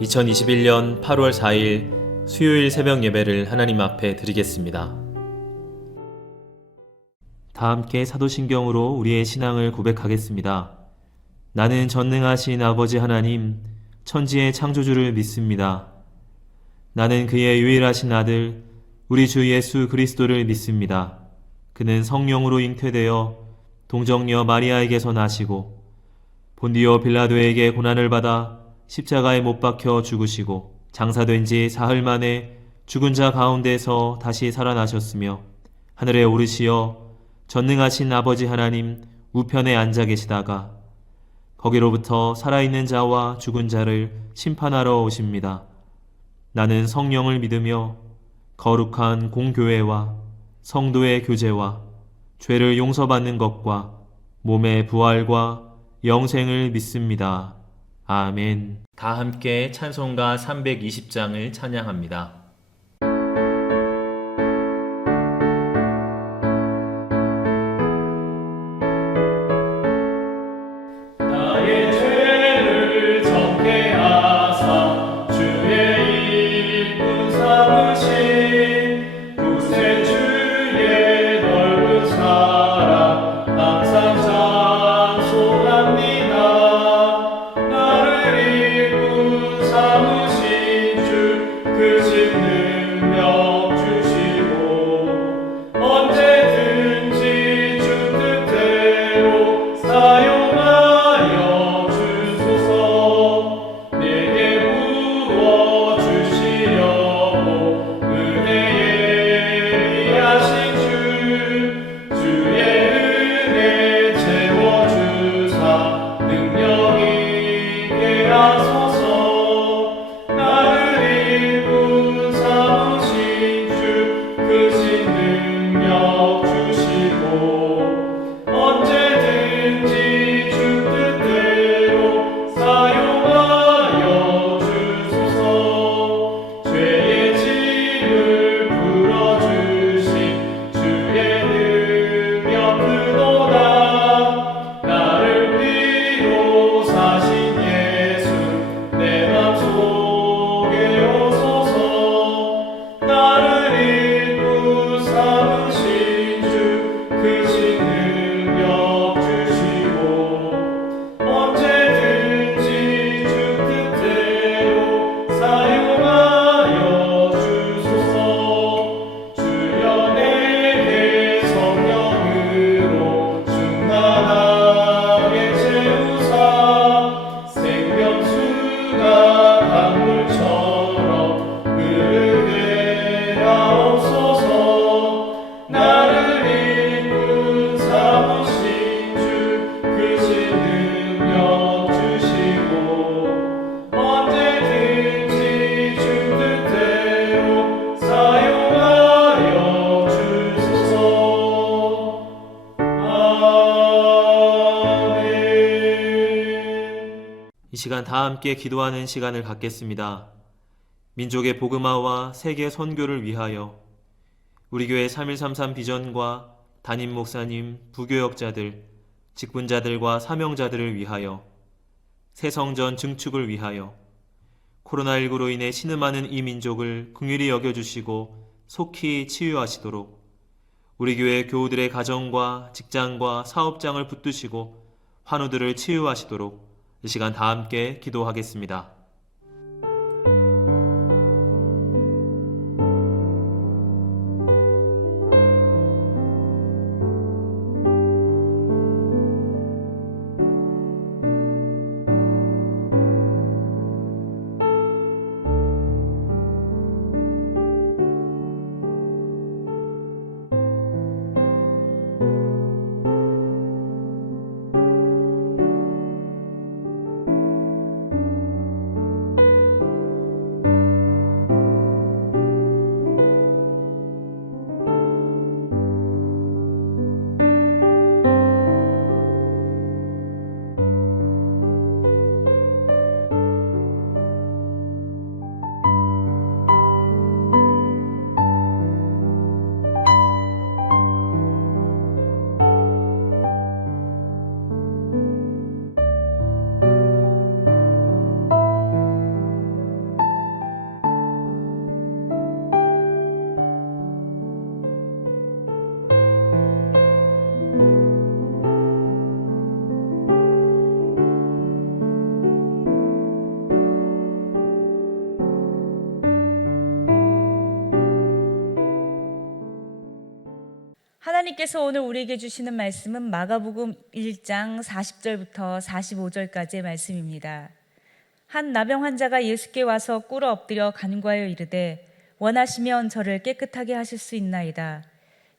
2021년 8월 4일 수요일 새벽 예배를 하나님 앞에 드리겠습니다. 다 함께 사도신경으로 우리의 신앙을 고백하겠습니다. 나는 전능하신 아버지 하나님, 천지의 창조주를 믿습니다. 나는 그의 유일하신 아들, 우리 주 예수 그리스도를 믿습니다. 그는 성령으로 잉태되어 동정녀 마리아에게서 나시고 본디오 빌라도에게 고난을 받아 십자가에 못 박혀 죽으시고 장사된 지 사흘 만에 죽은 자 가운데서 다시 살아나셨으며 하늘에 오르시어 전능하신 아버지 하나님 우편에 앉아 계시다가 거기로부터 살아있는 자와 죽은 자를 심판하러 오십니다. 나는 성령을 믿으며 거룩한 공교회와 성도의 교제와 죄를 용서받는 것과 몸의 부활과 영생을 믿습니다. 아멘. 다 함께 찬송가 320장을 찬양합니다. 이 시간 다 함께 기도하는 시간을 갖겠습니다. 민족의 복음화와 세계 선교를 위하여 우리 교회 3133 비전과 담임 목사님, 부교역자들, 직분자들과 사명자들을 위하여 새성전 증축을 위하여 코로나19로 인해 신음하는 이 민족을 긍휼히 여겨주시고 속히 치유하시도록 우리 교회 교우들의 가정과 직장과 사업장을 붙드시고 환우들을 치유하시도록 이 시간 다 함께 기도하겠습니다. 하나님께서 오늘 우리에게 주시는 말씀은 마가복음 1장 40절부터 45절까지의 말씀입니다. 한 나병 환자가 예수께 와서 꿇어 엎드려 간구하여 이르되 원하시면 저를 깨끗하게 하실 수 있나이다.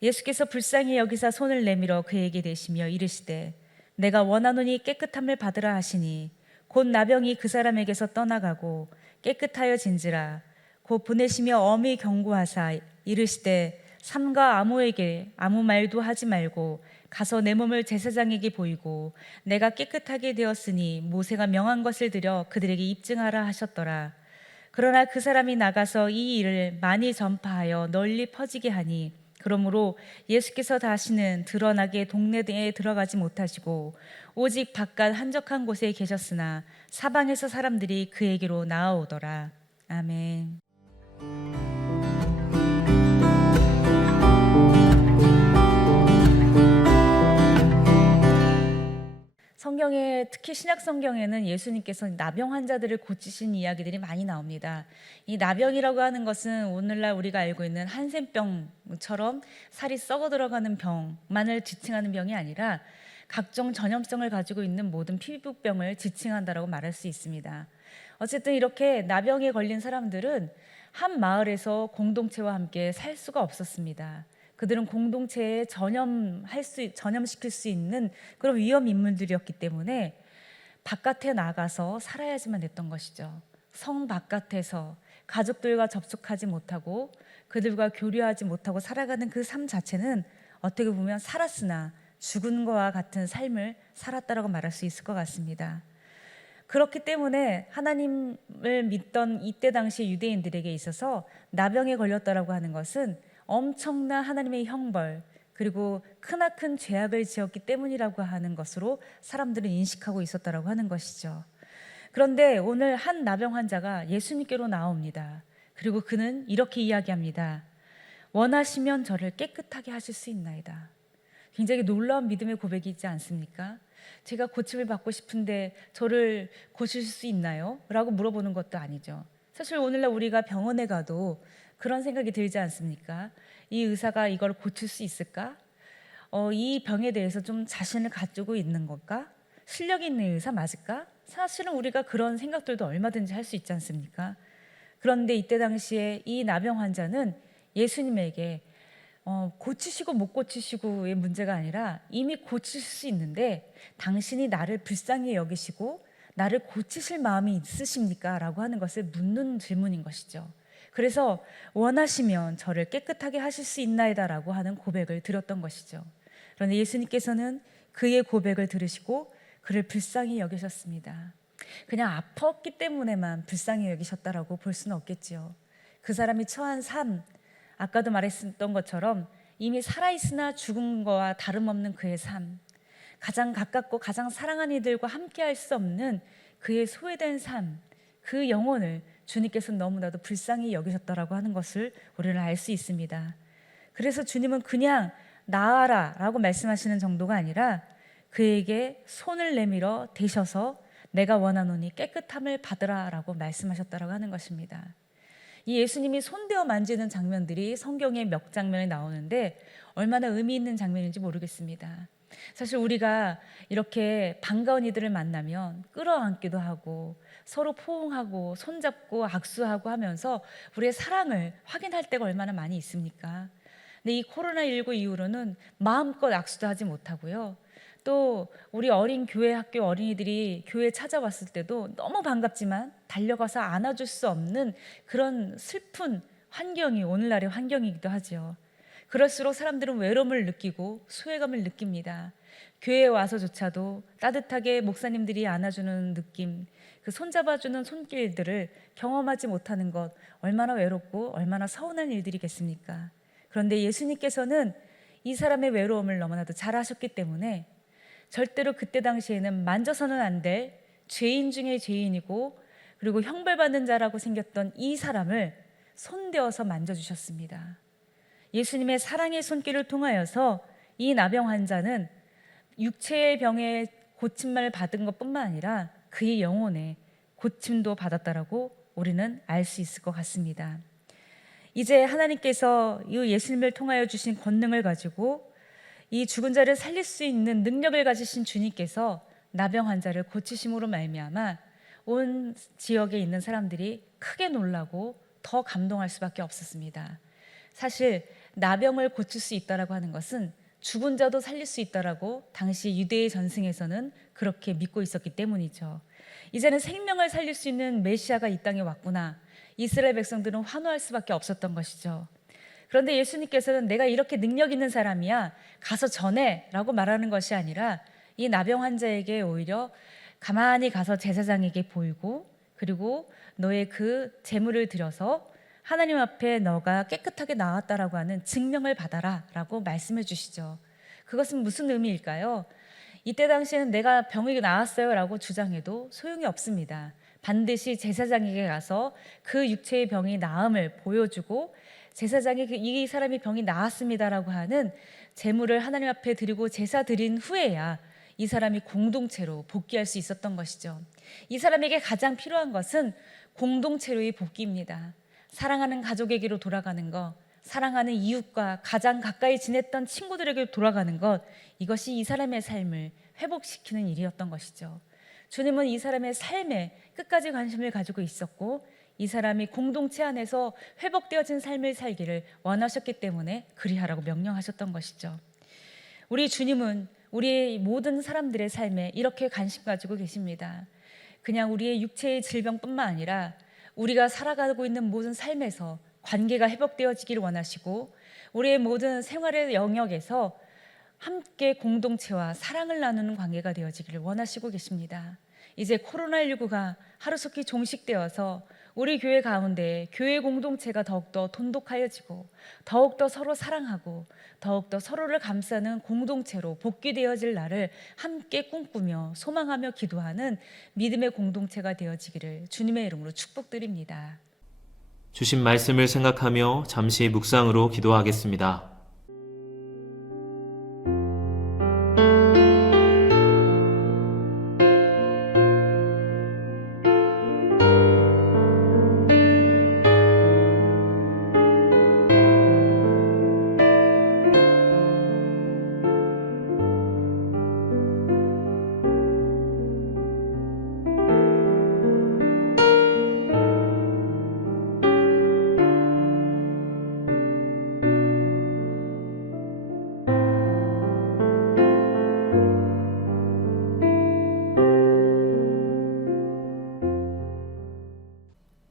예수께서 불쌍히 여기사 손을 내밀어 그에게 대시며 이르시되 내가 원하노니 깨끗함을 받으라 하시니 곧 나병이 그 사람에게서 떠나가고 깨끗하여 진지라. 곧 보내시며 엄히 경고하사 이르시되 삼가 아무에게 아무 말도 하지 말고 가서 내 몸을 제사장에게 보이고 내가 깨끗하게 되었으니 모세가 명한 것을 들여 그들에게 입증하라 하셨더라. 그러나 그 사람이 나가서 이 일을 많이 전파하여 널리 퍼지게 하니 그러므로 예수께서 다시는 드러나게 동네에 들어가지 못하시고 오직 바깥 한적한 곳에 계셨으나 사방에서 사람들이 그에게로 나아오더라. 아멘. 성경에 특히 신약 성경에는 예수님께서 나병 환자들을 고치신 이야기들이 많이 나옵니다. 이 나병이라고 하는 것은 오늘날 우리가 알고 있는 한센병처럼 살이 썩어 들어가는 병만을 지칭하는 병이 아니라 각종 전염성을 가지고 있는 모든 피부병을 지칭한다라고 말할 수 있습니다. 어쨌든 이렇게 나병에 걸린 사람들은 한 마을에서 공동체와 함께 살 수가 없었습니다. 그들은 공동체에 전염시킬 수 있는 그런 위험 인물들이었기 때문에 바깥에 나가서 살아야지만 됐던 것이죠. 성 바깥에서 가족들과 접촉하지 못하고 그들과 교류하지 못하고 살아가는 그 삶 자체는 어떻게 보면 살았으나 죽은 것과 같은 삶을 살았다라고 말할 수 있을 것 같습니다. 그렇기 때문에 하나님을 믿던 이때 당시 유대인들에게 있어서 나병에 걸렸다라고 하는 것은 엄청난 하나님의 형벌 그리고 크나큰 죄악을 지었기 때문이라고 하는 것으로 사람들은 인식하고 있었다라고 하는 것이죠. 그런데 오늘 한 나병 환자가 예수님께로 나옵니다. 그리고 그는 이렇게 이야기합니다. 원하시면 저를 깨끗하게 하실 수 있나이다. 굉장히 놀라운 믿음의 고백이지 않습니까? 제가 고침을 받고 싶은데 저를 고칠 수 있나요? 라고 물어보는 것도 아니죠. 사실 오늘날 우리가 병원에 가도 그런 생각이 들지 않습니까? 이 의사가 이걸 고칠 수 있을까? 이 병에 대해서 좀 자신을 가지고 있는 걸까? 실력이 있는 의사 맞을까? 사실은 우리가 그런 생각들도 얼마든지 할 수 있지 않습니까? 그런데 이때 당시에 이 나병 환자는 예수님에게 고치시고 못 고치시고의 문제가 아니라 이미 고칠 수 있는데 당신이 나를 불쌍히 여기시고 나를 고치실 마음이 있으십니까? 라고 하는 것을 묻는 질문인 것이죠. 그래서 원하시면 저를 깨끗하게 하실 수 있나이다 라고 하는 고백을 드렸던 것이죠. 그런데 예수님께서는 그의 고백을 들으시고 그를 불쌍히 여기셨습니다. 그냥 아팠기 때문에만 불쌍히 여기셨다라고 볼 수는 없겠지요. 그 사람이 처한 삶, 아까도 말했던 것처럼 이미 살아있으나 죽은 거와 다름없는 그의 삶, 가장 가깝고 가장 사랑하는 이들과 함께할 수 없는 그의 소외된 삶, 그 영혼을 주님께서 너무나도 불쌍히 여기셨다라고 하는 것을 우리는 알 수 있습니다. 그래서 주님은 그냥 나아라 라고 말씀하시는 정도가 아니라 그에게 손을 내밀어 대셔서 내가 원하노니 깨끗함을 받으라 라고 말씀하셨다라고 하는 것입니다. 이 예수님이 손대어 만지는 장면들이 성경에 몇 장면이 나오는데 얼마나 의미 있는 장면인지 모르겠습니다. 사실 우리가 이렇게 반가운 이들을 만나면 끌어안기도 하고 서로 포옹하고 손잡고 악수하고 하면서 우리의 사랑을 확인할 때가 얼마나 많이 있습니까? 근데 이 코로나19 이후로는 마음껏 악수도 하지 못하고요. 또 우리 어린 교회 학교 어린이들이 교회에 찾아왔을 때도 너무 반갑지만 달려가서 안아줄 수 없는 그런 슬픈 환경이 오늘날의 환경이기도 하죠. 그럴수록 사람들은 외로움을 느끼고 소외감을 느낍니다. 교회에 와서조차도 따뜻하게 목사님들이 안아주는 느낌, 그 손잡아주는 손길들을 경험하지 못하는 것 얼마나 외롭고 얼마나 서운한 일들이겠습니까? 그런데 예수님께서는 이 사람의 외로움을 너무나도 잘 아셨기 때문에 절대로 그때 당시에는 만져서는 안 될 죄인 중에 죄인이고 그리고 형벌받는 자라고 생겼던 이 사람을 손대어서 만져주셨습니다. 예수님의 사랑의 손길을 통하여서 이 나병 환자는 육체의 병에 고침을 받은 것뿐만 아니라 그의 영혼에 고침도 받았다라고 우리는 알 수 있을 것 같습니다. 이제 하나님께서 이 예수님을 통하여 주신 권능을 가지고 이 죽은 자를 살릴 수 있는 능력을 가지신 주님께서 나병 환자를 고치심으로 말미암아 온 지역에 있는 사람들이 크게 놀라고 더 감동할 수밖에 없었습니다. 사실 나병을 고칠 수 있다라고 하는 것은 죽은 자도 살릴 수 있다라고 당시 유대의 전승에서는 그렇게 믿고 있었기 때문이죠. 이제는 생명을 살릴 수 있는 메시아가 이 땅에 왔구나. 이스라엘 백성들은 환호할 수밖에 없었던 것이죠. 그런데 예수님께서는 내가 이렇게 능력 있는 사람이야, 가서 전해 라고 말하는 것이 아니라 이 나병 환자에게 오히려 가만히 가서 제사장에게 보이고, 그리고 너의 그 제물을 들여서 하나님 앞에 너가 깨끗하게 나왔다라고 하는 증명을 받아라 라고 말씀해 주시죠. 그것은 무슨 의미일까요? 이때 당시에는 내가 병이 나았어요 라고 주장해도 소용이 없습니다. 반드시 제사장에게 가서 그 육체의 병이 나음을 보여주고, 제사장이 이 사람이 병이 나았습니다라고 하는 제물을 하나님 앞에 드리고 제사 드린 후에야 이 사람이 공동체로 복귀할 수 있었던 것이죠. 이 사람에게 가장 필요한 것은 공동체로의 복귀입니다. 사랑하는 가족에게로 돌아가는 것, 사랑하는 이웃과 가장 가까이 지냈던 친구들에게 돌아가는 것, 이것이 이 사람의 삶을 회복시키는 일이었던 것이죠. 주님은 이 사람의 삶에 끝까지 관심을 가지고 있었고, 이 사람이 공동체 안에서 회복되어진 삶을 살기를 원하셨기 때문에 그리하라고 명령하셨던 것이죠. 우리 주님은 우리 모든 사람들의 삶에 이렇게 관심 가지고 계십니다. 그냥 우리의 육체의 질병뿐만 아니라 우리가 살아가고 있는 모든 삶에서 관계가 회복되어지기를 원하시고, 우리의 모든 생활의 영역에서 함께 공동체와 사랑을 나누는 관계가 되어지기를 원하시고 계십니다. 이제 코로나19가 하루속히 종식되어서 우리 교회 가운데 교회 공동체가 더욱더 돈독하여지고, 더욱더 서로 사랑하고, 더욱더 서로를 감싸는 공동체로 복귀되어질 날을 함께 꿈꾸며 소망하며 기도하는 믿음의 공동체가 되어지기를 주님의 이름으로 축복드립니다. 주신 말씀을 생각하며 잠시 묵상으로 기도하겠습니다.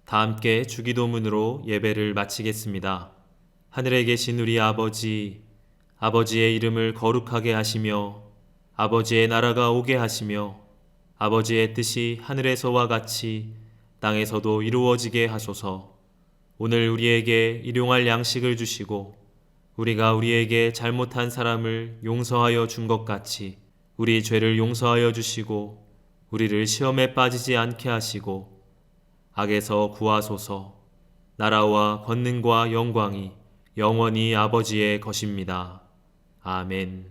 다 함께 주기도문으로 예배를 마치겠습니다. 하늘에 계신 우리 아버지, 아버지의 이름을 거룩하게 하시며 아버지의 나라가 오게 하시며 아버지의 뜻이 하늘에서와 같이 땅에서도 이루어지게 하소서. 오늘 우리에게 일용할 양식을 주시고 우리가 우리에게 잘못한 사람을 용서하여 준 것 같이 우리 죄를 용서하여 주시고 우리를 시험에 빠지지 않게 하시고 악에서 구하소서. 나라와 권능과 영광이 영원히 아버지의 것입니다. 아멘.